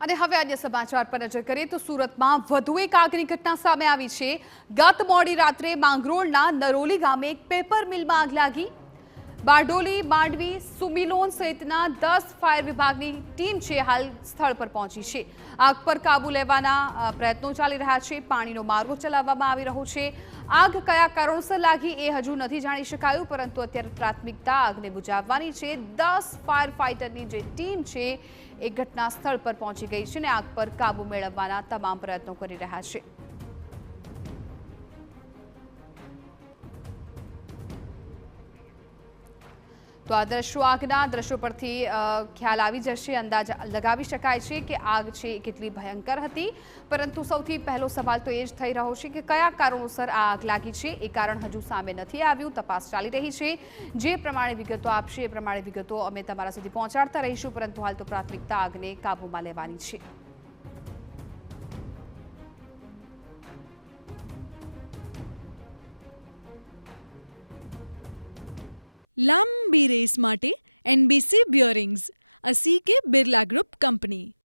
અને હવે અન્ય સમાચાર પર નજર કરીએ તો સુરતમાં વધુ એક આગની ઘટના સામે આવી છે। ગત મોડી રાત્રે માંગરોળના નરોલી ગામે એક પેપર મિલમાં આગ લાગી। બારડોલી, માંડવી, સુમિલોન સહિતના 10 ફાયર વિભાગની ટીમ છે હાલ સ્થળ પર પહોંચી છે। આગ પર કાબુ લેવાના પ્રયત્નો ચાલી રહ્યા છે। પાણીનો માર્ગો ચલાવવામાં આવી રહ્યો છે। આગ કયા કારણોસર લાગી એ હજુ નથી જાણી શકાયું, પરંતુ અત્યારે પ્રાથમિકતા આગને બુઝાવવાની છે। 10 ફાયર ફાઇટરની જે ટીમ છે એ ઘટના સ્થળ પર પહોંચી ગઈ છે અને આગ પર કાબુ મેળવવાના તમામ પ્રયત્નો કરી રહ્યા છે। તો આ દ્રશ્યો આગના દ્રશ્યો પરથી ખ્યાલ આવી જશે, અંદાજ લગાવી શકાય છે કે આગ છે કેટલી ભયંકર હતી। પરંતુ સૌથી પહેલો સવાલ તો એ જ થઈ રહ્યો છે કે કયા કારણોસર આ આગ લાગી છે એ કારણ હજુ સામે નથી આવ્યું। તપાસ ચાલી રહી છે। જે પ્રમાણે વિગતો આપશે એ પ્રમાણે વિગતો અમે તમારા સુધી પહોંચાડતા રહીશું, પરંતુ હાલ તો પ્રાથમિકતા આગને કાબૂમાં લેવાની છે।